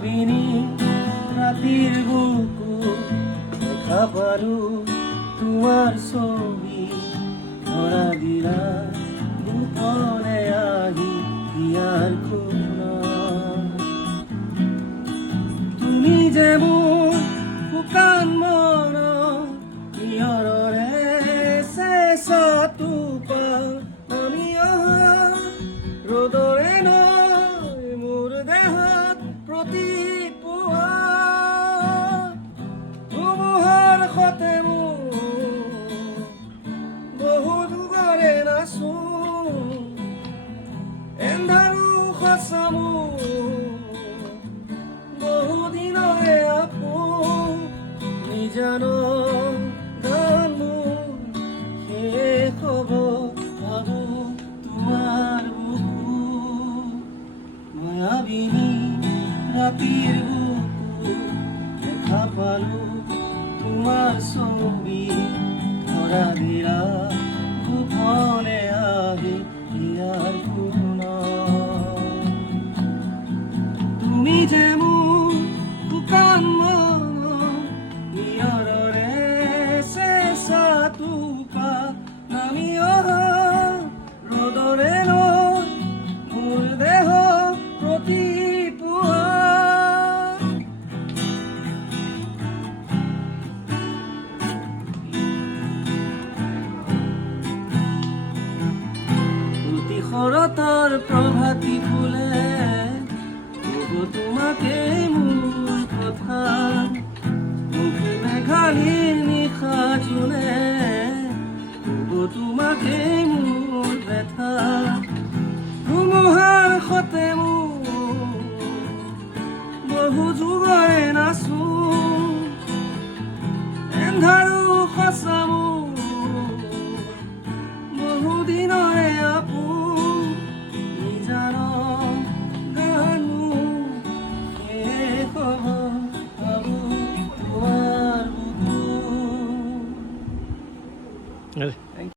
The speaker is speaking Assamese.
মায়াবিনী ৰাতিৰ বুকু দেখা পালো তোমাৰ ছবি ধৰা দিলা দুপৰে আহি ইয়াৰ খুনা তুমি যে মোৰ শুকান মন নিয়ৰৰে চেঁচাটো পাল আমি অহা ৰ'দৰে নৈ মোৰ দেহত প্ৰতিপুৱা ধুমুহাৰ সতে মোৰ বহু দুগৰে নাচো এন্ধাৰো সঁচা মোৰ বহু দিনৰে আপোন নিজানো গান মোৰ শেষ হ'ব ভাবো তোমাৰ বুকু মায়াবিনী ৰাতিৰ বুকু দেখা পালো তোমাৰ ছবি ধৰা দিলা গোপনে আহি ইয়াৰ খুনা তুমি যে মোৰ শুকান মন নিয়ৰৰে চেঁচাটো পাল নামি অহা ৰ'দৰে নৈ মোৰ দেহ প্ৰতিপুৱা প্ৰতি শৰতৰ প্ৰভাতী ফুলে ক'ব তোমাকে মোৰ কথা মুখে মেঘালীৰ নিশা জোনে ক'ব তোমাকে মোৰ ব্যথা ধুমুহাৰ সতে মোৰ বহু যুগ